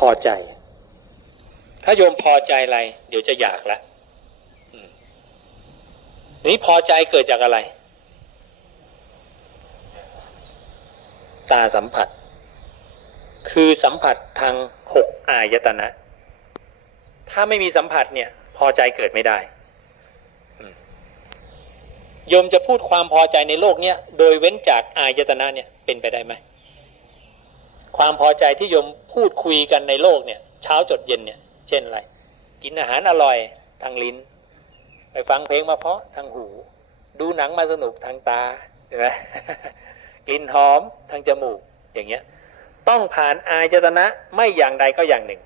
พอใจ ถ้าโยมพอใจอะไร เดี๋ยวจะอยากละนี้พอใจเกิดจากอะไร ตาสัมผัส คือสัมผัสทางหกอายตนะ ถ้าไม่มีสัมผัสเนี่ย พอใจเกิดไม่ได้อืมโยมจะพูดความพอใจในโลกเนี้ยโดยเว้นจากอายตนะเนี่ยเป็นไปได้ไหม ความพอใจที่โยมพูดคุยกันในโลกเนี่ยเช้าจดเย็นเนี่ยเช่นอะไร กินอาหารอร่อยทางลิ้น ไปฟังเพลงมาเพาะทางหู ดูหนังมาสนุกทางตาใช่ไหมกลิ่นหอมทางจมูกอย่างเงี้ยต้องผ่านอายตนะไม่อย่างใดก็อย่างหนึ่ง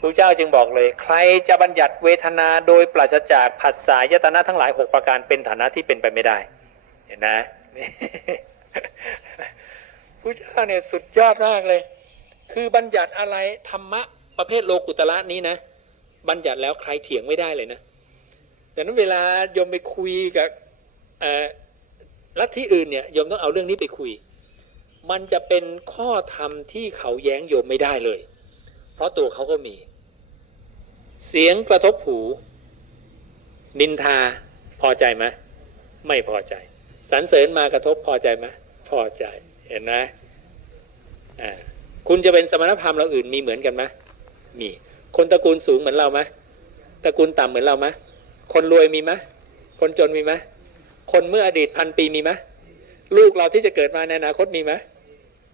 พระเจ้าจึงบอกเลย ใครจะบัญญัติเวทนาโดยปราศจากผัสสายตนะทั้งหลาย 6 ประการเป็นฐานะที่เป็นไปไม่ได้เห็นนะ พระเจ้าเนี่ยสุดยอดมากเลย คือบัญญัติอะไรธรรมะประเภทโลกุตละนี้นะ บัญญัติแล้วใครเถียงไม่ได้เลยนะแต่นั้นเวลาโยมไปคุยกับเอ่อลัทธิอื่นเนี่ยโยมต้องเอาเรื่องนี้ไปคุย มันจะเป็นข้อธรรมที่เขาแย้งโยมไม่ได้เลย เพราะตัวเขาก็มี เสียงกระทบหู นินทาพอใจไหมไม่พอใจสรรเสริญมากระทบพอใจไหมพอใจ เห็นไหมอ่าคุณจะเป็นสมณพราหมณ์เราอื่นมีเหมือนกันไหมมี คนตระกูลสูงเหมือนเราไหมตระกูลต่ำเหมือนเราไหมคนรวยมีไหมคนจนมีไหมคนเมื่ออดีตพันปีมีไหมลูกเราที่จะเกิดมาในอนาคตมีไหม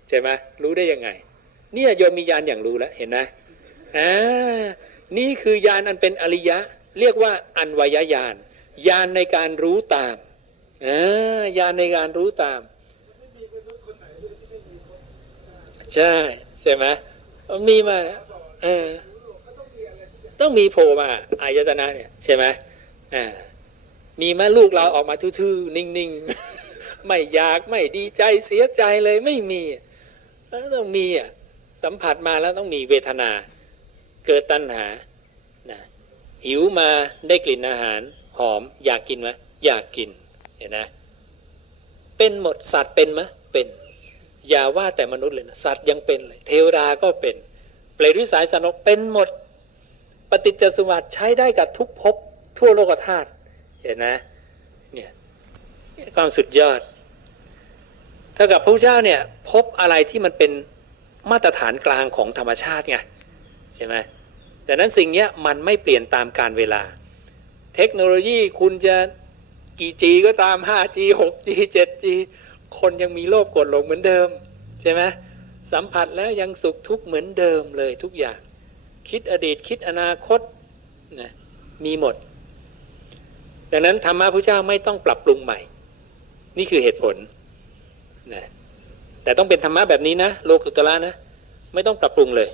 ใช่ไหมรู้ได้ยังไง เนี่ยโยมมียานอย่างรู้แล้วเห็นไหมอ่านี่คือยานอันเป็นอริยะ เรียกว่าอันวยญาณยานในการรู้ตามอ่ายานในการรู้ตาม ใช่ ใช่ไหมมีมาเออต้องมีโผล่มาอายตนะเนี่ยใช่ไหมอ่ามีมาลูกเราออกมาทื่อๆนิ่งๆ ไม่อยากไม่ดีใจเสียใจเลยไม่มีแล้วต้องมีอะสัมผัสมาแล้วต้องมีเวทนา เกิดตัณหานะหิวมาได้กลิ่นอาหาร หอม อยากกินไหมอยากกินเห็นนะ เป็นหมดสัตว์เป็นไหมเป็น อย่าว่าแต่มนุษย์เลยนะสัตว์ยังเป็นเลย เทวดาก็เป็น เปรตวิสัยสนกเป็นหมด ปฏิจจสมบัติใช้ได้กับทุกภพทั่วโลกธาตุเห็นนะเนี่ยความสุดยอดเท่ากับพระเจ้าเนี่ยพบอะไรที่มันเป็นมาตรฐานกลางของธรรมชาติไงใช่ไหมแต่นั้นสิ่งเนี้ยมันไม่เปลี่ยนตามการเวลา เทคโนโลยีคุณจะกี่จีก็ตาม 5G 6G 7G คนยังมีโลภโกรธหลงเหมือนเดิม ใช่ไหมสัมผัสแล้วยังสุขทุกข์เหมือนเดิมเลยทุกอย่าง คิดอดีตคิดอนาคตนะมีหมด ดังนั้นธรรมะพระเจ้าไม่ต้องปรับปรุงใหม่ นี่คือเหตุผลนะแต่ต้องเป็นธรรมะแบบนี้นะ โลกุตละนะ ไม่ต้องปรับปรุงเลย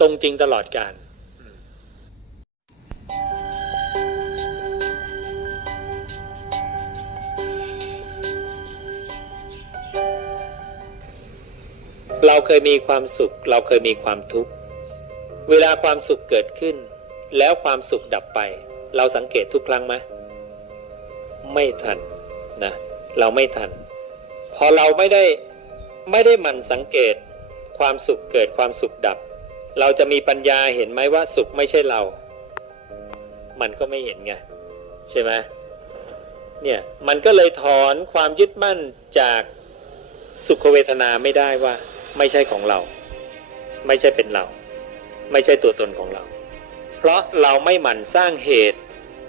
ตรงจริงตลอดการ เราเคยมีความสุข เราเคยมีความทุกข์ เวลาความสุขเกิดขึ้น แล้วความสุขดับไป เราสังเกตทุกครั้งไหมไม่ทันนะเราไม่ทัน พอเราไม่ได้ไม่ได้มันสังเกต ความสุขเกิดความสุขดับ เราจะมีปัญญาเห็นไหมว่าสุขไม่ใช่เรา มันก็ไม่เห็นไงใช่ไหมเนี่ยมันก็เลยถอนความยึดมั่นจากสุขเวทนาไม่ได้ว่า ไม่ใช่ของเรา ไม่ใช่เป็นเรา ไม่ใช่ตัวตนของเรา เพราะเราไม่หมั่นสร้างเหตุ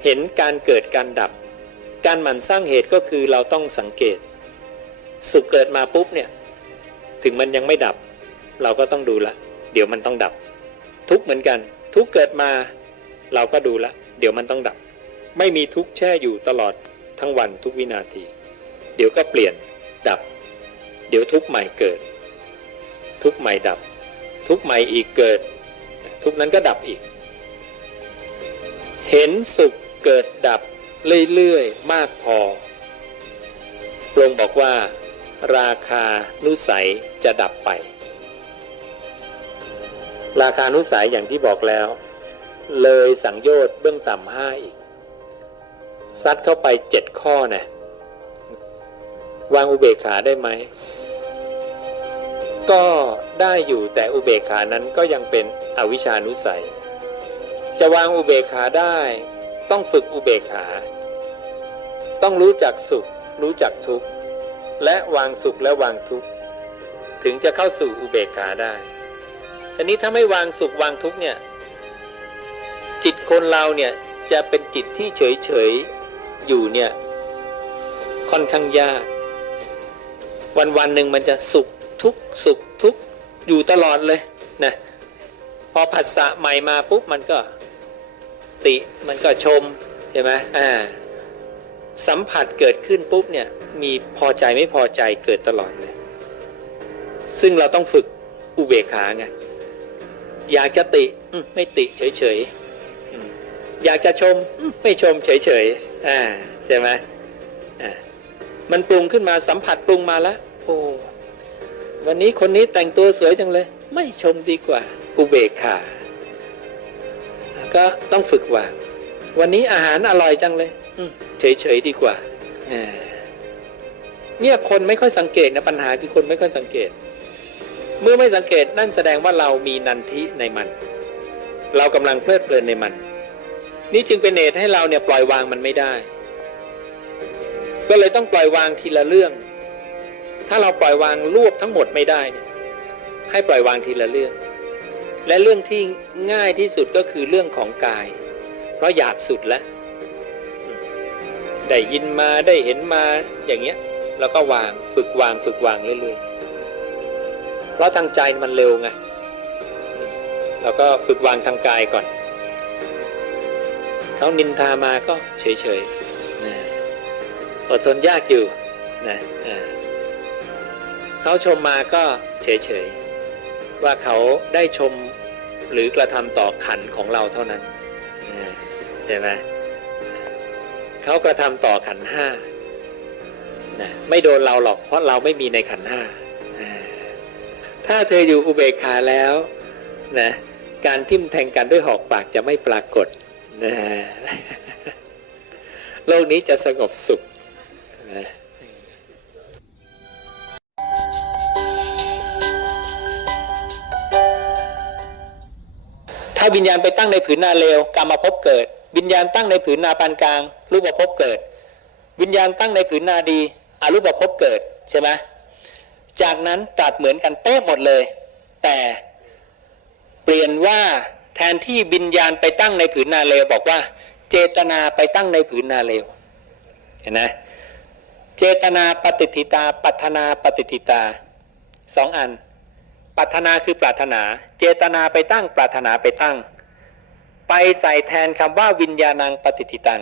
เห็นการเกิดการดับ การหมั่นสร้างเหตุก็คือเราต้องสังเกต สุขเกิดมาปุ๊บเนี่ย ถึงมันยังไม่ดับ เราก็ต้องดูละ เดี๋ยวมันต้องดับ ทุกเหมือนกัน ทุกเกิดมา เราก็ดูละ เดี๋ยวมันต้องดับ ไม่มีทุกแช่อยู่ตลอดทั้งวันทุกวินาที เดี๋ยวก็เปลี่ยนดับ เดี๋ยวทุกใหม่เกิด ทุกใหม่ดับ ทุกใหม่อีกเกิด ทุกนั้นก็ดับอีก เห็นสุขเกิดดับเรื่อยๆมากพอพระองค์บอกว่า ราคานุสัยจะดับไป ราคานุสัยอย่างที่บอกแล้ว เลยสังโยชน์เบื้องต่ำห้าอีก ซัดเข้าไปเจ็ดข้อนะวางอุเบกขาได้ไหม ก็ได้อยู่แต่อุเบกขานั้นก็ยังเป็นอวิชานุสัย จะวางอุเบกขาได้ต้องฝึกอุเบกขา ต้องรู้จักสุข รู้จักทุกข์ และวางสุขและวางทุกข์ ถึงจะเข้าสู่อุเบกขาได้ทีนี้ถ้าไม่วางสุขวางทุกข์เนี่ย จิตคนเราเนี่ยจะเป็นจิตที่เฉยเฉยๆอยู่เนี่ยค่อนข้างยาก วันวันๆหนึ่งมันจะสุข ทุกสุขทุกอยู่ตลอดเลยนะพอผัสสะใหม่มาปุ๊บมันก็ติมันก็ชมใช่ไหมอ่าสัมผัสเกิดขึ้นปุ๊บเนี่ยมีพอใจไม่พอใจเกิดตลอดเลย ซึ่งเราต้องฝึกอุเบกขาไงอยากจะติไม่ติเฉยๆอืมอยากจะชมอืมไม่ชมเฉยๆอ่าใช่ไหมอ่ามันปรุงขึ้นมาสัมผัสปรุงมาแล้วโอ้ วันนี้คนนี้แต่งตัวสวยจังเลย ไม่ชมดีกว่า อุเบกขาก็ต้องฝึกว่า วันนี้อาหารอร่อยจังเลยอืเฉยๆดีกว่าเนี่ยคนไม่ค่อยสังเกตนะปัญหาคือคนไม่ค่อยสังเกต เมื่อไม่สังเกตนั่นแสดงว่าเรามีนันทิในมัน เรากำลังเพลิดเพลินในมัน นี่จึงเป็นเหตุให้เราเนี่ยปล่อยวางมันไม่ได้ ก็เลยต้องปล่อยวางทีละเรื่อง ถ้าเราปล่อยวางรวบทั้งหมดไม่ได้เนี่ยให้ปล่อยวางทีละเรื่อง และเรื่องที่ง่ายที่สุดก็คือเรื่องของกาย เพราะหยาบสุดแล้วได้ยินมาได้เห็นมาอย่างเงี้ยแล้วก็วางฝึกวางฝึกวางเรื่อยๆเพราะทางใจมันเร็วไงเราก็ฝึกวางทางกายก่อนเขานินทามาก็เฉยๆอดทนยากอยู่นะอ่า เขาชมมาก็เฉยๆ ว่าเขาได้ชมหรือกระทำต่อขันของเราเท่านั้นใช่ไหมเขากระทำต่อขันห้านะไม่โดนเราหรอกเพราะเราไม่มีในขันห้าอ่าถ้าเธออยู่อุเบกขาแล้วนะการทิ่มแทงกันด้วยหอกปากจะไม่ปรากฏนะโลกนี้จะสงบสุข วิญญาณไปตั้งในผืนนาเลวกรรมภพเกิด วิญญาณตั้งในผืนนาปานกลาง รูปภพเกิด วิญญาณตั้งในผืนนาดีอรูปภพเกิดใช่ไหมจากนั้นตัดเหมือนกันเป๊ะหมดเลย แต่เปลี่ยนว่าแทนที่วิญญาณไปตั้งในผืนนาเลวบอกว่า เจตนาไปตั้งในผืนนาเลวเห็นไหมเจตนาปฏิทิตา ปัฒนาปฏิทิตาสองอัน ปรารถนาคือปรารถนา เจตนาไปตั้งปรารถนาไปตั้ง ไปใส่แทนคำว่าวิญญาณังปฏิทิตัง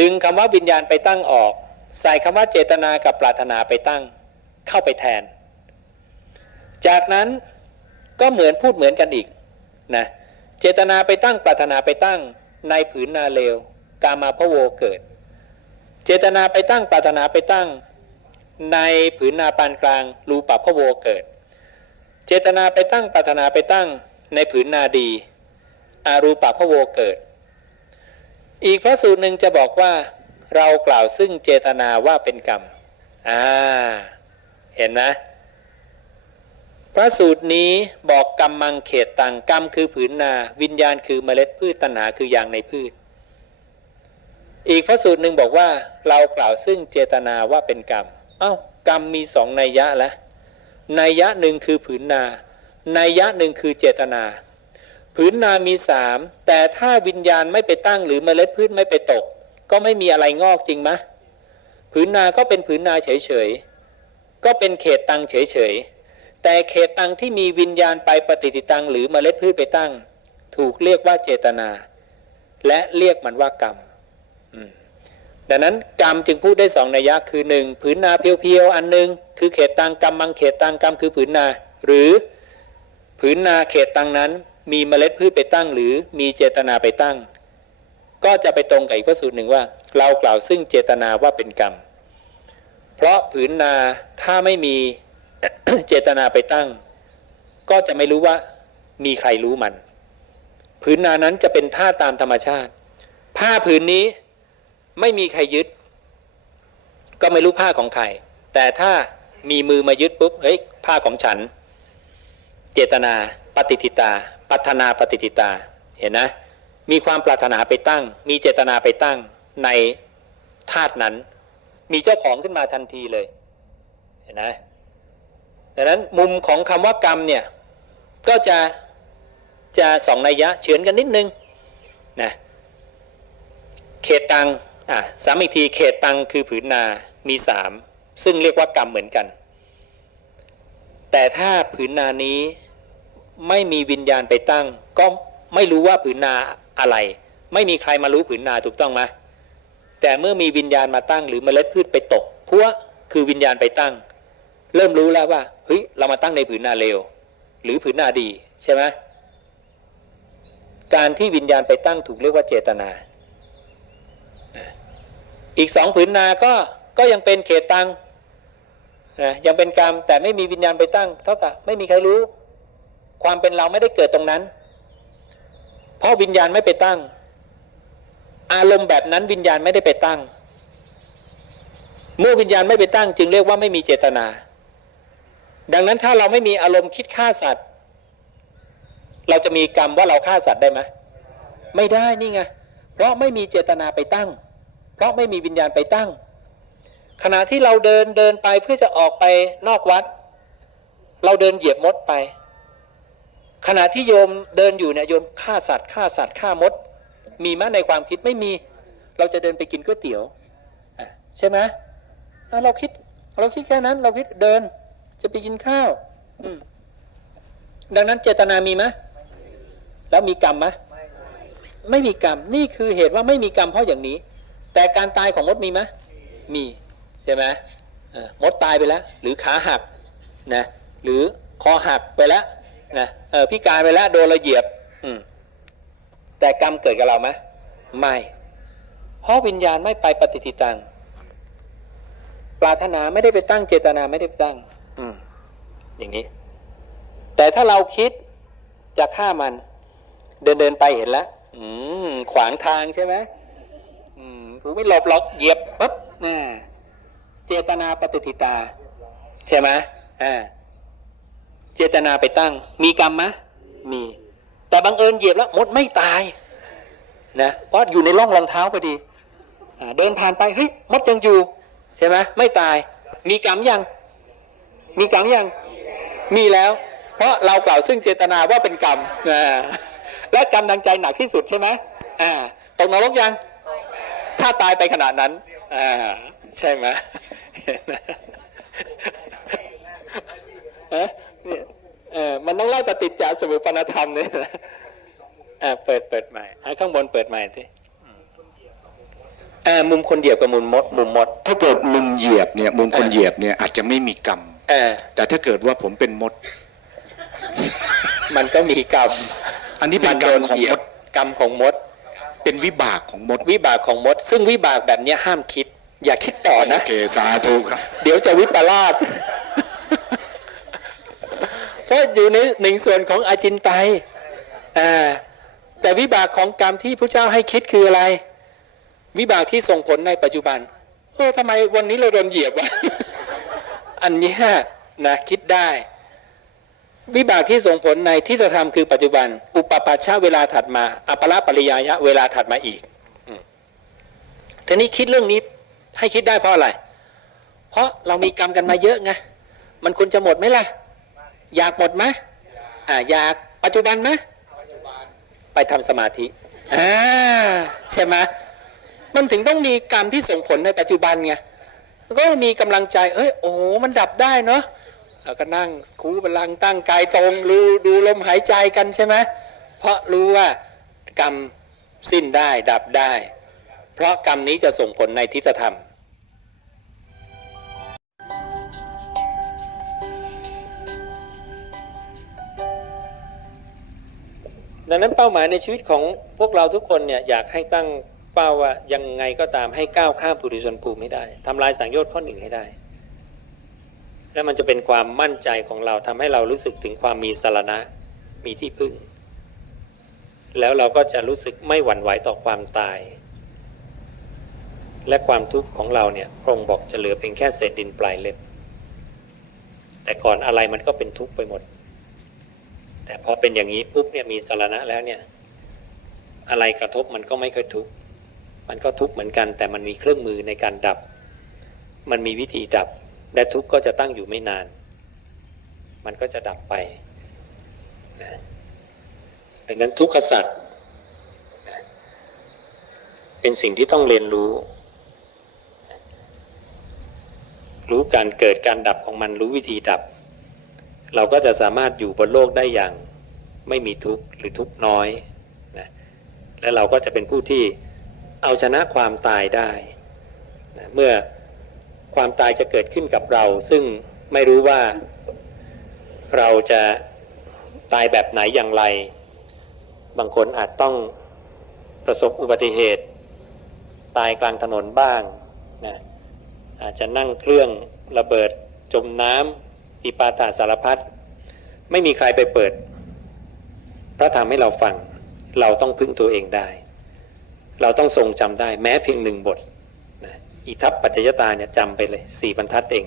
ดึงคำว่าวิญญาณไปตั้งออก ใส่คำว่าเจตนากับปรารถนาไปตั้ง เข้าไปแทน จากนั้นก็เหมือนพูดเหมือนกันอีกนะเจตนาไปตั้งปรารถนาไปตั้งในผืนนาเลว กามาพะโวเกิด เจตนาไปตั้งปรารถนาไปตั้ง ในผืนนาปานกลางรูปะพะโวเกิด เจตนาไปตั้งปรารถนาไปตั้งในผืนนาดี อารูปะพะโวเกิด อีกพระสูตรหนึ่งจะบอกว่า เรากล่าวซึ่งเจตนาว่าเป็นกรรมอ่าเห็นไหมพระสูตรนี้บอกกรรมมังเขตตังกรรมคือผืนนา วิญญาณคือเมล็ดพืชตัณหาคือยางในพืช อีกพระสูตรหนึ่งบอกว่า เรากล่าวซึ่งเจตนาว่าเป็นกรรม เอ้ากรรมมีสองนัยยะแล้ว นัยยะหนึ่งคือผืนนา นัยยะหนึ่งคือเจตนา ผืนนามีสามแต่ถ้าวิญญาณไม่ไปตั้งหรือเมล็ดพืชไม่ไปตก ก็ไม่มีอะไรงอกจริงไหมผืนนาก็เป็นผืนนาเฉยๆ ก็เป็นเขตตังเฉยๆ แต่เขตตังที่มีวิญญาณไปปฏิติตังหรือเมล็ดพืชไปตั้ง ถูกเรียกว่าเจตนา และเรียกมันว่ากรรมดังนั้นกรรมจึงพูดได้สองนัยยะคือหนึ่งผืนนาเพียวๆ อันหนึ่ง คือเขตตังกรรมมังเขตตังกรรมคือผืนนา หรือผืนนาเขตตังนั้น มีเมล็ดพืชไปตั้ง หรือมีเจตนาไปตั้ง ก็จะไปตรงกับอีกพระสูตรหนึ่งว่า เรากล่าวซึ่งเจตนาว่าเป็นกรรม เพราะผืนนาถ้าไม่มีเจตนาไปตั้ง ก็จะไม่รู้ว่ามีใครรู้มัน ผืนนานั้นจะเป็นท่าตามธรรมชาติ ผ้าผืนนี้ไม่มีใครยึด ก็ไม่รู้ผ้าของใครแต่ถ้า มีมือมายึดปุ๊บเฮ้ยผ้าของฉัน เจตนาปฏิทิตาปัฒนาปฏิทิตาเห็นนะมีความปรารถนาไปตั้ง มีเจตนาไปตั้งในธาตุนั้น มีเจ้าของขึ้นมาทันทีเลยเห็นไหมดังนั้นมุมของคำว่ากรรมเนี่ยก็จะจะสองนัยยะเฉือนกันนิดนึงนะเขตตังอะสามอีกทีเขตตังคือผืนนามีสาม ซึ่งเรียกว่ากรรมเหมือนกัน แต่ถ้าผืนนานี้ไม่มีวิญญาณไปตั้ง ก็ไม่รู้ว่าผืนนาอะไร ไม่มีใครมารู้ผืนนาถูกต้องไหมแต่เมื่อมีวิญญาณมาตั้ง หรือเมล็ดพืชไปตกพัวคือวิญญาณไปตั้ง เริ่มรู้แล้วว่าเฮ้ยเรามาตั้งในผืนนาเลวหรือผืนนาดีใช่ไหมการที่วิญญาณไปตั้งถูกเรียกว่าเจตนาอีกสองผืนนาก็ก็ยังเป็นเขตตัง นะยังเป็นกรรมแต่ไม่มีวิญญาณไปตั้ง เท่ากับไม่มีใครรู้ ความเป็นเราไม่ได้เกิดตรงนั้น เพราะวิญญาณไม่ไปตั้ง อารมณ์แบบนั้นวิญญาณไม่ได้ไปตั้ง เมื่อวิญญาณไม่ไปตั้ง จึงเรียกว่าไม่มีเจตนา ดังนั้นถ้าเราไม่มีอารมณ์คิดฆ่าสัตว์ เราจะมีกรรมว่าเราฆ่าสัตว์ได้ไหมไม่ได้นี่ไงเพราะไม่มีเจตนาไปตั้ง เพราะไม่มีวิญญาณไปตั้ง ขณะที่เราเดินเดินไปเพื่อจะออกไปนอกวัด เราเดินเหยียบมดไป ขณะที่โยมเดินอยู่เนี่ยโยมฆ่าสัตว์ฆ่าสัตว์ฆ่ามด มีไหมในความคิดไม่มี เราจะเดินไปกินก๋วยเตี๋ยวใช่ไหมเราคิด เราคิดแค่นั้น เราคิดเดิน จะไปกินข้าว อืดังนั้นเจตนามีไหมแล้วมีกรรมไหมไม่มีกรรม นี่คือเหตุว่าไม่มีกรรมเพราะอย่างนี้ แต่การตายของมดมีไหมมี ใช่ไหมมดตายไปแล้ว หรือขาหักนะหรือคอหักไปแล้วนะพิการไปแล้วโดนเราเหยียบแต่กรรมเกิดกับเราไหมไม่ เพราะวิญญาณไม่ไปปฏิทิตัง ปรารถนาไม่ได้ไปตั้งเจตนาไม่ได้ไปตั้งออย่างนี้ แต่ถ้าเราคิดจะฆ่ามัน เดินเดินไปเห็นแล้วขวางทางใช่ไหมอืมคือไม่หลบหรอกเหยียบปั๊บน่ เจตนาปฏิทิตา ใช่ไหมอ่าเจตนาไปตั้ง มีกรรมไหมมี แต่บังเอิญเหยียบแล้วมดไม่ตายนะเพราะอยู่ในร่องรองเท้าพอดีเดินผ่านไปเฮ้ยมดยังอยู่ ใช่ไหมไม่ตาย มีกรรมยัง มีกรรมยัง มีแล้ว เพราะเรากล่าวซึ่งเจตนาว่าเป็นกรรมอ่าและกรรมทางใจหนักที่สุดใช่ไหมอ่าตกนรกยัง ถ้าตายไปขนาดนั้นอ่า ใช่ไหมเห็นไหมฮะเนี่ยเออมันต้องไล่ปฏิจจสมุปปนธรรมเนี่ยนะอ่าเปิดเปิดใหม่อ่าข้างบนเปิดใหม่สิอ่ามุมคนเดียวกับมุมมด มุมมด ถ้าเกิดมุมเหยียบเนี่ย มุมคนเหยียบเนี่ยอาจจะไม่มีกรรมเออแต่ถ้าเกิดว่าผมเป็นมด มันก็มีกรรม อันนี้เป็นกรรมของเหยียมบดกรรมของมด เป็นวิบากของมด วิบากของมด ซึ่งวิบากแบบเนี้ยห้ามคิด อย่าคิดต่อนะโอเคสาธุครับเดี๋ยวจะวิปลาสเพราะอยู่ในหนึ่งส่วนของอาจินไตยอ่าแต่วิบากของกรรมที่พระเจ้าให้คิดคืออะไร วิบากที่ส่งผลในปัจจุบันเออทำไมวันนี้เราโดนเหยียบวะอันเนี้ยนะคิดได้ วิบากที่ส่งผลในที่จะทำคือปัจจุบัน อุปปัชชาเวลาถัดมา อัปปละปริยายะเวลาถัดมาอีกอืมทีนี้คิดเรื่องนี้ ให้คิดได้เพราะอะไร เพราะเรามีกรรมกันมาเยอะไงมันควรจะหมดไหมล่ะ อยากหมดไหมอ่าอยากปัจจุบันไหมไปทำสมาธิอ่าใช่ไหมมันถึงต้องมีกรรมที่ส่งผลในปัจจุบันไงก็มีกำลังใจ เอ้ยโอ้มันดับได้เนาะแล้วก็นั่งคูบาลังตั้งกายตรงรู้ดูลมหายใจกันใช่ไหมเพราะรู้ว่ากรรมสิ้นได้ดับได้ เพราะกรรมนี้จะส่งผลในทิฏฐธรรม ดังนั้นเป้าหมายในชีวิตของพวกเราทุกคนเนี่ยอยากให้ตั้งเป้าว่ายังไงก็ตามให้ก้าวข้ามปุถุชนภูมิให้ได้ทำลายสังโยชน์ข้อหนึ่งให้ได้ และมันจะเป็นความมั่นใจของเราทำให้เรารู้สึกถึงความมีสารณะมีที่พึ่ง แล้วเราก็จะรู้สึกไม่หวั่นไหวต่อความตาย และความทุกข์ของเราเนี่ยพระองค์บอกจะเหลือเพียงแค่เศษดินปลายเล็บ แต่ก่อนอะไรมันก็เป็นทุกข์ไปหมด แต่พอเป็นอย่างนี้ปุ๊บเนี่ยมีสารณะแล้วเนี่ย อะไรกระทบมันก็ไม่เคยทุกข์มันก็ทุกข์เหมือนกัน แต่มันมีเครื่องมือในการดับ มันมีวิธีดับ และทุกข์ก็จะตั้งอยู่ไม่นาน มันก็จะดับไปนะดังนั้นทุกขสัตว์นะเป็นสิ่งที่ต้องเรียนรู้ รู้การเกิดการดับของมันรู้วิธีดับ เราก็จะสามารถอยู่บนโลกได้อย่างไม่มีทุกข์หรือทุกข์น้อยนะและเราก็จะเป็นผู้ที่เอาชนะความตายได้นะเมื่อความตายจะเกิดขึ้นกับเรา ซึ่งไม่รู้ว่าเราจะตายแบบไหนอย่างไร บางคนอาจต้องประสบอุบัติเหตุ ตายกลางถนนบ้างนะอาจจะนั่งเครื่องระเบิดจมน้ำ จิปาถาสารพัดไม่มีใครไปเปิด พระธรรมให้เราฟัง เราต้องพึ่งตัวเองได้ เราต้องทรงจำได้แม้เพียงหนึ่งบทนะอิทัปปัจจยตาเนี่ยจำไปเลยสี่บรรทัดเอง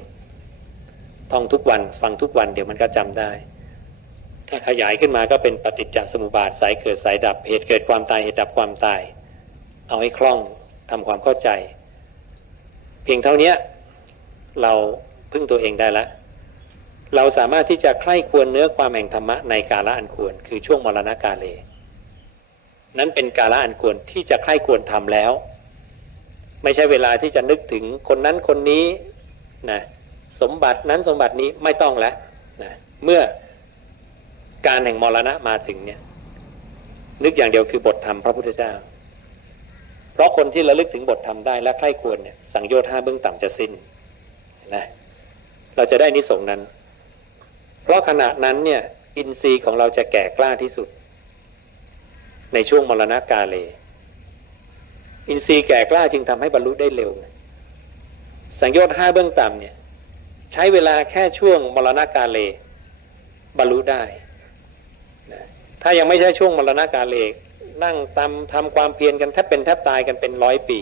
ท่องทุกวันฟังทุกวันเดี๋ยวมันก็จำได้ ถ้าขยายขึ้นมาก็เป็นปฏิจจสมุปบาทสายเกิดสายดับเหตุเกิดความตายเหตุดับความตาย เอาให้คล่องทำความเข้าใจ เพียงเท่านี้เราพึ่งตัวเองได้แล้ว เราสามารถที่จะใคร่ควรเนื้อความแห่งธรรมะในกาละอันควร คือช่วงมรณกาเล นั้นเป็นกาละอันควรที่จะใคร่ควรทำแล้ว ไม่ใช่เวลาที่จะนึกถึงคนนั้นคนนี้นะสมบัตินั้นสมบัตินี้ไม่ต้องแล้วนะเมื่อการแห่งมรณะมาถึงเนี่ยนึกอย่างเดียวคือบทธรรมพระพุทธเจ้า เพราะคนที่ระลึกถึงบทธรรมได้และใคร่ควรเนี่ยสังโยชน์ห้าเบื้องต่ำจะสิ้นนะเราจะได้นิสงนั้น เพราะขณะนั้นเนี่ยอินทรีย์ของเราจะแก่กล้าที่สุด ในช่วงมรณะกาเล อินทรีย์แก่กล้าจึงทำให้บรรลุได้เร็ว สังโยชน์ห้าเบื้องต่ำเนี่ยใช้เวลาแค่ช่วงมรณะกาเลบรรลุได้นะถ้ายังไม่ใช่ช่วงมรณะกาเลนั่งตำทำความเพียรกันแทบเป็นแทบตายกันเป็นร้อยปี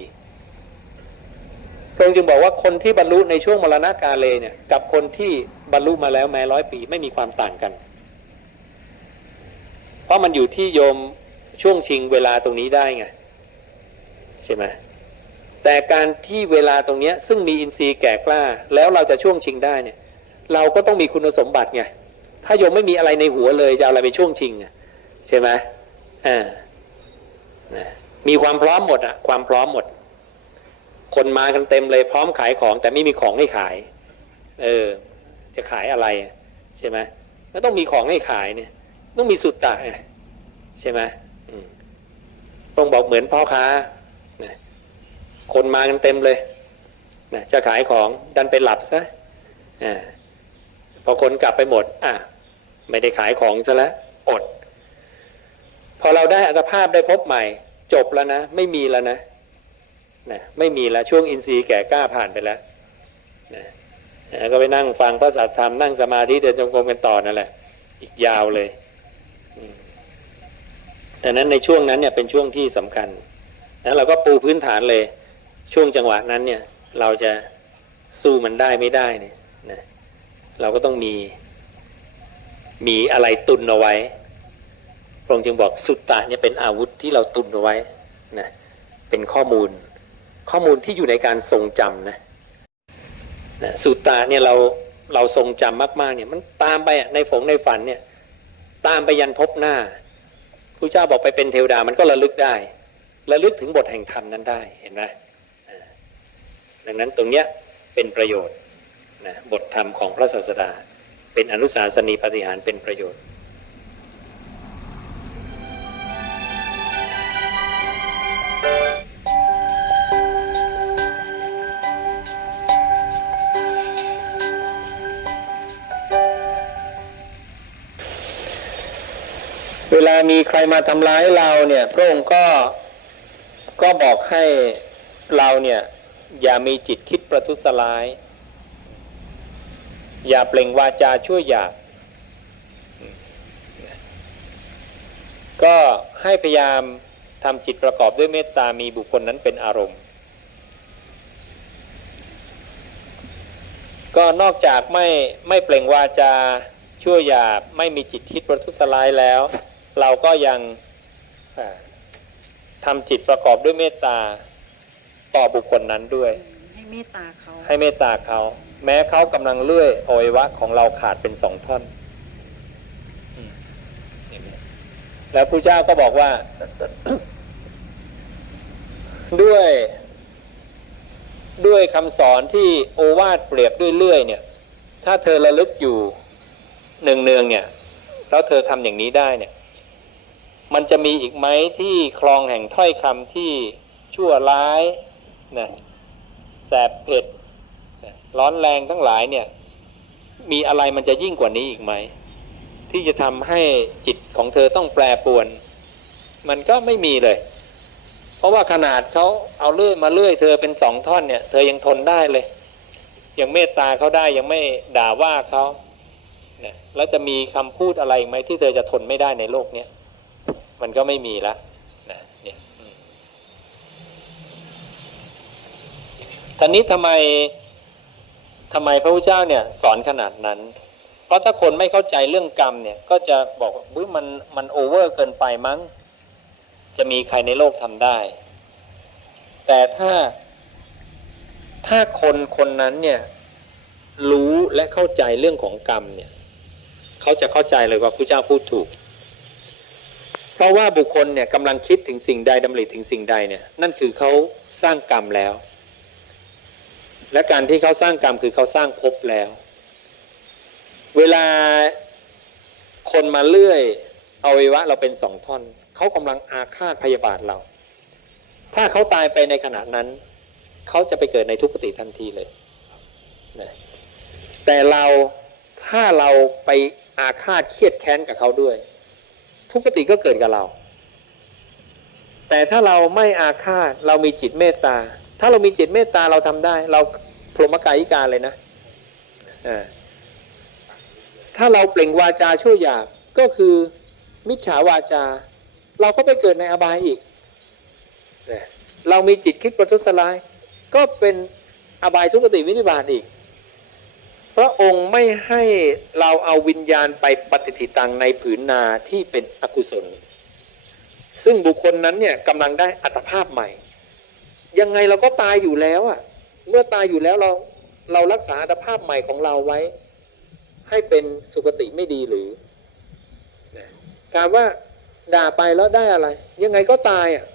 พระองค์จึงบอกว่าคนที่บรรลุในช่วงมรณกาเลเนี่ยกับคนที่บรรลุมาแล้วแม้ร้อยปีไม่มีความต่างกัน เพราะมันอยู่ที่โยมช่วงชิงเวลาตรงนี้ได้ไงใช่ไหมแต่การที่เวลาตรงนี้ซึ่งมีอินทรีย์แก่กล้า แล้วเราจะช่วงชิงได้เนี่ยเราก็ต้องมีคุณสมบัติไงถ้าโยมไม่มีอะไรในหัวเลยจะเอาอะไรไปช่วงชิงใช่ไหมอ่ามีความพร้อมหมดอะความพร้อมหมด คนมากันเต็มเลยพร้อมขายของแต่ไม่มีของให้ขาย เออ จะขายอะไรใช่ไหมแล้วต้องมีของให้ขายเนี่ย ต้องมีสุดตะใช่ไหมต้องบอกเหมือนพ่อค้าคนมากันเต็มเลยนะจะขายของดันไปหลับซะอพอคนกลับไปหมด อะ ไม่ได้ขายของซะแล้วอด พอเราได้อัตภาพได้พบใหม่ จบแล้วนะ ไม่มีแล้วนะ นะไม่มีแล้วช่วงอินทรีย์แก่กล้าผ่านไปแล้วนะนะก็ไปนั่งฟังพระสัทธรรมนั่งสมาธิเดินจงกรมกันต่อนั่นแหละ อีกยาวเลยอืมดังนั้นในช่วงนั้นเนี่ยเป็นช่วงที่สำคัญนะเราก็ปูพื้นฐานเลย ช่วงจังหวะนั้นเนี่ยเราจะสู้มันได้ไม่ได้เนี่ยนะเราก็ต้องมีมีอะไรตุนเอาไว้ พระองค์จึงบอกสุตตะเนี่ยเป็นอาวุธที่เราตุนเอาไว้นะเป็นข้อมูล ข้อมูลที่อยู่ในการทรงจำนะนะสุตตะเนี่ยเราเราทรงจำมากๆเนี่ยมันตามไปในฝงในฝันเนี่ยตามไปยันพบหน้าพระเจ้าบอกไปเป็นเทวดามันก็ระลึกได้ระลึกถึงบทแห่งธรรมนั้นได้เห็นไหมดังนั้นตรงเนี้ยเป็นประโยชน์นะบทธรรมของพระศาสดา เป็นอนุสาสนีปฏิหารเป็นประโยชน์ เวลามีใครมาทำร้ายเราเนี่ยพระองค์ก็ก็บอกให้เราเนี่ยอย่ามีจิตคิดประทุษร้าย อย่าเปล่งวาจาชั่วหยาบก็ให้พยายามทำจิตประกอบด้วยเมตตามีบุคคลนั้นเป็นอารมณ์ ก็นอกจากไม่ไม่เปล่งวาจาชั่วหยาบไม่มีจิตคิดประทุษร้ายแล้ว เราก็ยังอ่าทำจิตประกอบด้วยเมตตาต่อบุคคลนั้นด้วย ให้เมตตาเขาให้เมตตาเขา แม้เขากำลังเลื่อยอวัยวะของเราขาดเป็นสองท่อนอืมเห็นไหมแล้วพระเจ้าก็บอกว่า ด้วยด้วยคำสอนที่โอวาทเปรียบด้วยเลื่อยเนี่ย ถ้าเธอระลึกอยู่เนืองๆเนี่ย แล้วเธอทำอย่างนี้ได้เนี่ย มันจะมีอีกไหมที่คลองแห่งถ้อยคำที่ชั่วร้ายนะแสบเผ็ดร้อนแรงทั้งหลายเนี่ยมีอะไรมันจะยิ่งกว่านี้อีกไหม ที่จะทำให้จิตของเธอต้องแปรปวน มันก็ไม่มีเลย เพราะว่าขนาดเขาเอาเลื่อยมาเลื่อยเธอเป็นสองท่อนเนี่ย เธอยังทนได้เลย ยังเมตตาเขาได้ยังไม่ด่าว่าเขาแล้วจะมีคำพูดอะไรอีกไหมที่เธอจะทนไม่ได้ในโลกเนี้ย มันก็ไม่มีละนะเนี่ยท่านี้ทำไมทำไมพระพุทธเจ้าเนี่ยสอนขนาดนั้น เพราะถ้าคนไม่เข้าใจเรื่องกรรมเนี่ยก็จะบอกว่าอุ๊ยมันมันโอเวอร์เกินไปมั้ง จะมีใครในโลกทำได้ แต่ถ้าถ้าคนคนนั้นเนี่ยรู้และเข้าใจเรื่องของกรรมเนี่ย เขาจะเข้าใจเลยว่าพระเจ้าพูดถูก เพราะว่าบุคคลเนี่ยกำลังคิดถึงสิ่งใดดำริถึงสิ่งใดเนี่ยนั่นคือเขาสร้างกรรมแล้ว และการที่เขาสร้างกรรมคือเขาสร้างภพแล้ว เวลาคนมาเลื่อยอวัยวะเราเป็นสองท่อน เขากำลังอาฆาตพยาบาทเรา ถ้าเขาตายไปในขณะนั้น เขาจะไปเกิดในทุกขติทันทีเลยนะแต่เราถ้าเราไปอาฆาตเครียดแค้นกับเขาด้วย ทุกขติก็เกิดกับเรา แต่ถ้าเราไม่อาฆาตเรามีจิตเมตตา ถ้าเรามีจิตเมตตาเราทำได้ เราพรหมกายิการเลยนะถ้าเราเปล่งวาจาชั่วหยาบก็คือมิจฉาวาจา เราก็ไปเกิดในอบายอีก เรามีจิตคิดประทุษร้าย ก็เป็นอบายทุกขติวินิบาตอีก พระองค์ไม่ให้เราเอาวิญญาณไปปฏิทิตังในผืนนาที่เป็นอกุศล ซึ่งบุคคลนั้นเนี่ยกำลังได้อัตภาพใหม่ ยังไงเราก็ตายอยู่แล้วอะเมื่อตายอยู่แล้วเราเรารักษาอัตภาพใหม่ของเราไว้ ให้เป็นสุคติไม่ดีหรือการว่าด่าไปแล้วได้อะไร ยังไงก็ตายอะ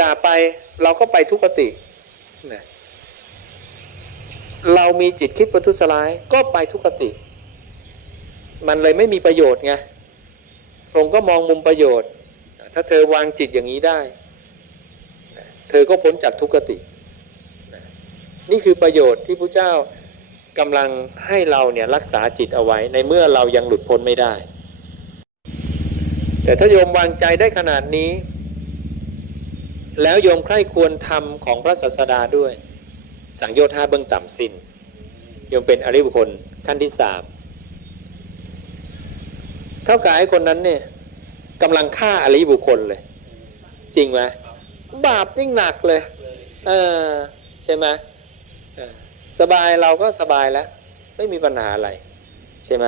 ด่าไปเราก็ไปทุกขตินะ เรามีจิตคิดประทุษร้ายก็ไปทุกขติ มันเลยไม่มีประโยชน์ไงพระองก็มองมุมประโยชน์ ถ้าเธอวางจิตอย่างนี้ได้ เธอก็พ้นจากทุกขติ นี่คือประโยชน์ที่พระเจ้ากำลังให้เราเนี่ยรักษาจิตเอาไว้ ในเมื่อเรายังหลุดพ้นไม่ได้ แต่ถ้าโยมวางใจได้ขนาดนี้ แล้วโยมใคร่ควรธรรมของพระศาสดาด้วย สังโยชน์ห้าเบื้องต่ำสิน้นโยมเป็นอริยบุคคลขั้นที่สามเท่ากับไอ้คนนั้นเนี่ยกำลังฆ่าอริยบุคคลเลย จริงไหมบาปยิ่งหนักเลยเออใช่ไหมเออสบายเราก็สบายแล้ว ไม่มีปัญหาอะไร ใช่ไหม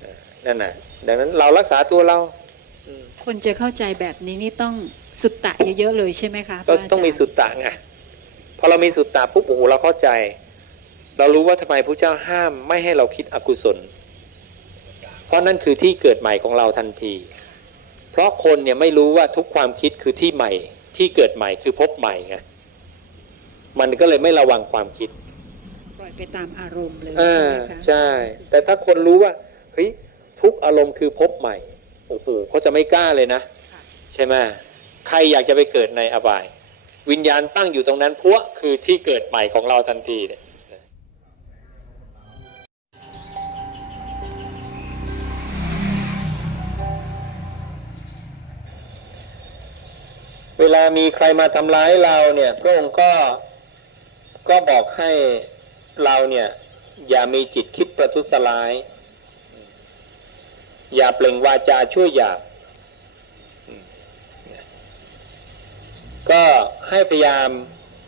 เออนั่นน่ะ ดังนั้นเรารักษาตัวเราอืมคนจะเข้าใจแบบนี้นี่ต้องสุตตะเยอะๆเลยใช่ไหมคะก็พระาจารย์ต้องมีสุตตะไงพ อเรามีสุตตะปุ๊บโอ้โหเราเข้าใจ เรารู้ว่าทำไมพระเจ้าห้ามไม่ให้เราคิดอกุศล เพราะนั่นคือที่เกิดใหม่ของเราทันที เพราะคนเนี่ยไม่รู้ว่าทุกความคิดคือที่ใหม่ ที่เกิดใหม่คือพบใหม่ไงมันก็เลยไม่ระวังความคิด ปล่อยไปตามอารมณ์เลยเออไหมคะใช่ แต่ถ้าคนรู้ว่าเฮ้ยทุกอารมณ์คือพบใหม่โอ้โหเขาจะไม่กล้าเลยนะ ใช่ไหมใครอยากจะไปเกิดในอบาย วิญญาณตั้งอยู่ตรงนั้นพวกคือที่เกิดใหม่ของเราทันทีเนี่ยเวลามีใครมาทำร้ายเราเนี่ยพระองค์ก็ก็บอกให้เราเนี่ยอย่ามีจิตคิดประทุษร้าย อย่าเปล่งวาจาชั่วหยาบ ก็ให้พยายาม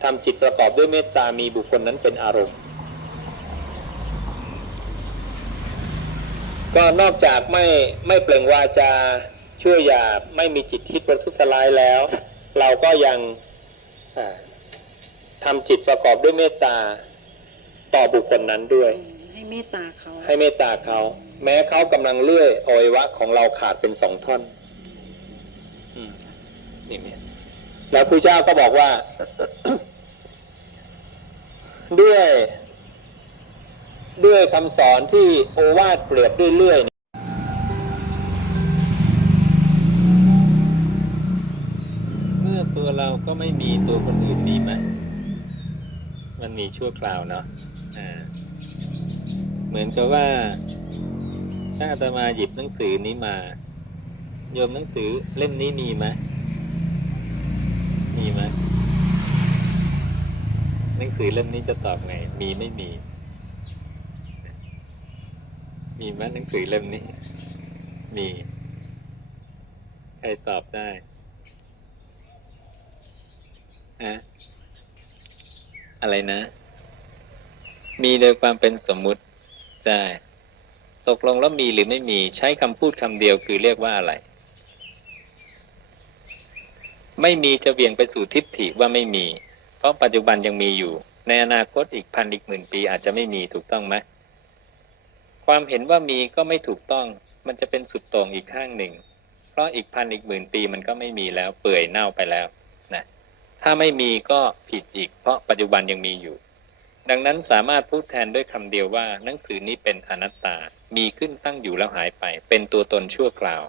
ทำจิตประกอบด้วยเมตตามีบุคคลนั้นเป็นอารมณ์ ก็นอกจากไม่ไม่เปล่งวาจาช่วยหยาบไม่มีจิตคิดประทุษร้ายแล้ว เราก็ยังอ่าทำจิตประกอบด้วยเมตตาต่อบุคคลนั้นด้วย ให้เมตตาเขาให้เมตตาเขาแม้เขากำลังเลื่อยอวัยวะของเราขาดเป็นสองท่อนอืมนี่เนี่ย แล้วพระเจ้าก็บอกว่า ด้วย ด้วยคำสอนที่โอวาทเปรียบด้วยเลื่อยเมื่อตัวเราก็ไม่มีตัวคนอื่นมีไหมมันมีชั่วคราวเนาะอ่าเหมือนกับว่าถ้าอาตมาหยิบหนังสือนี้มา โยมหนังสือเล่มนี้มีไหม มีไหมหนังสือเล่มนี้จะตอบไง มีไม่มี มีไหมหนังสือเล่มนี้ มี ใครตอบได้อะอะไรนะ มีโดยความเป็นสมมุติใช่ตกลงแล้วมีหรือไม่มี ใช้คำพูดคำเดียวคือเรียกว่าอะไร ไม่มีจะเบี่ยงไปสู่ทิฏฐิว่าไม่มี เพราะปัจจุบันยังมีอยู่ ในอนาคตอีกพันอีกหมื่นปีอาจจะไม่มีถูกต้องไหมความเห็นว่ามีก็ไม่ถูกต้องมันจะเป็นสุดโต่งอีกข้างหนึ่ง เพราะอีกพันอีกหมื่นปีมันก็ไม่มีแล้วเปื่อยเน่าไปแล้วนะถ้าไม่มีก็ผิดอีก เพราะปัจจุบันยังมีอยู่ ดังนั้นสามารถพูดแทนด้วยคำเดียวว่า หนังสือนี้เป็นอนัตตา มีขึ้นตั้งอยู่แล้วหายไป เป็นตัวตนชั่วคราว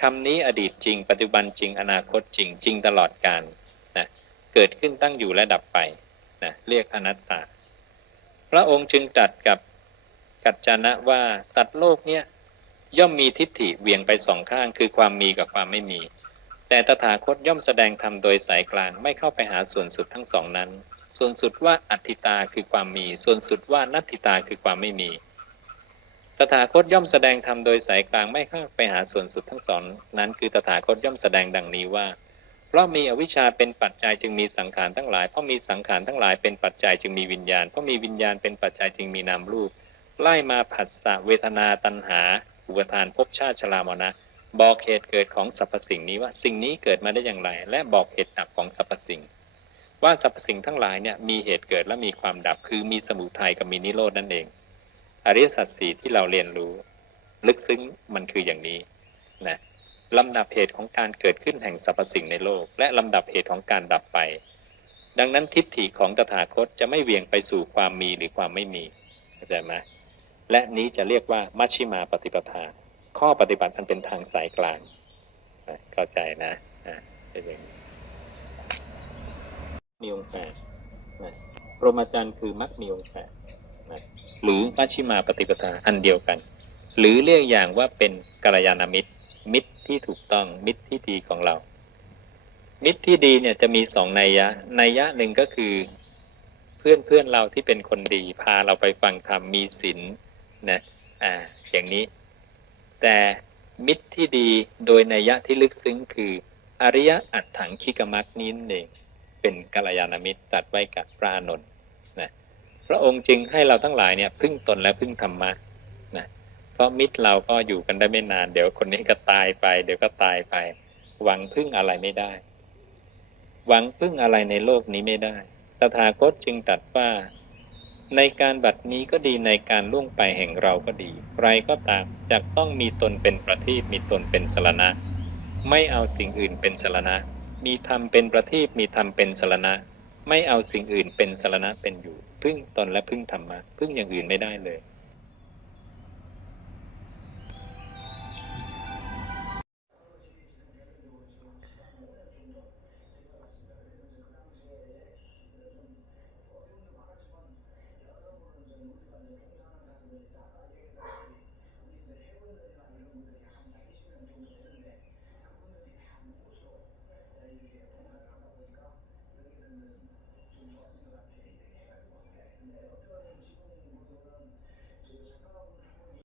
คำนี้อดีตจริง ปัจจุบันจริง อนาคตจริง จริงตลอดกาลนะเกิดขึ้นตั้งอยู่และดับไปนะเรียกอนัตตา พระองค์จึงตรัสกับกัจจานะว่าสัตว์โลกเนี่ยย่อมมีทิฏฐิเวียงไปสองข้างคือความมีกับความไม่มี แต่ตถาคตย่อมแสดงธรรมโดยสายกลางไม่เข้าไปหาส่วนสุดทั้งสองนั้น ส่วนสุดว่าอัตติตาคือความมี ส่วนสุดว่านัตติตาคือความไม่มี ตถาคตย่อมแสดงธรรมโดยสายกลางไม่ข้าไปหาส่วนสุดทั้งสองนั้นคือตถาคตย่อมแสดงดังนี้ว่า เพราะมีอวิชชาเป็นปัจจัยจึงมีสังขารทั้งหลาย เพราะมีสังขารทั้งหลายเป็นปัจจัยจึงมีวิญญาณ เพราะมีวิญญาณเป็นปัจจัยจึงมีนามรูป ไล่มาผัสสะเวทนาตัณหา อุปทานภพชาติชรามรณะบอกเหตุเกิดของสรรพสิ่งนี้ว่าสิ่งนี้เกิดมาได้อย่างไร และบอกเหตุดับของสรรพสิ่ง ว่าสรรพสิ่งทั้งหลายเนี่ยมีเหตุเกิดและมีความดับคือมีสมุทัยกับมีนิโรดนั่นเอง อริยสัจสี่ที่เราเรียนรู้ ลึกซึ้งมันคืออย่างนี้นะลำดับเหตุของการเกิดขึ้นแห่งสรรพสิ่งในโลก และลำดับเหตุของการดับไป ดังนั้นทิฏฐิของตถาคตจะไม่เวียงไปสู่ความมีหรือความไม่มีเข้าใจไหมและนี้จะเรียกว่ามัชชิมาปฏิปทา ข้อปฏิบัติอันเป็นทางสายกลางเข้าใจนะอะเป็นอย่างนี้มีองค์แปดนะพรหมจรรย์คือมัคมีองค์แปด หรือมัชชิมาปฏิปทาอันเดียวกัน หรือเรียกอย่างว่าเป็นกัลยาณมิตร มิตรที่ถูกต้องมิตรที่ดีของเรา มิตรที่ดีเนี่ยจะมีสองนัยยะนัยยะหนึ่งก็คือเพื่อนเพื่อนเราที่เป็นคนดี พาเราไปฟังธรรมมีศีลนะอ่าอย่างนี้ แต่มิตรที่ดีโดยนัยยะที่ลึกซึ้งคืออริยอัตถังคิกมักนี้นเองเป็นกัลยาณมิตรตัดไว้กับพระอนนท์น พระองค์จึงให้เราทั้งหลายเนี่ยพึ่งตนและพึ่งธรรมะนะเพราะมิตรเราก็อยู่กันได้ไม่นาน เดี๋ยวคนนี้ก็ตายไป เดี๋ยวก็ตายไป หวังพึ่งอะไรไม่ได้ หวังพึ่งอะไรในโลกนี้ไม่ได้ตถาคตจึงตรัสว่าในการบัดนี้ก็ดีในการล่วงไปแห่งเราก็ดี ใครก็ตามจะต้องมีตนเป็นประทีปมีตนเป็นสรณะ ไม่เอาสิ่งอื่นเป็นสรณะ มีธรรมเป็นประทีปมีธรรมเป็นสรณะ ไม่เอาสิ่งอื่นเป็นสรณะเป็นอยู่ พึ่งตนและพึ่งธรรมะพึ่งอย่างอื่นไม่ได้เลย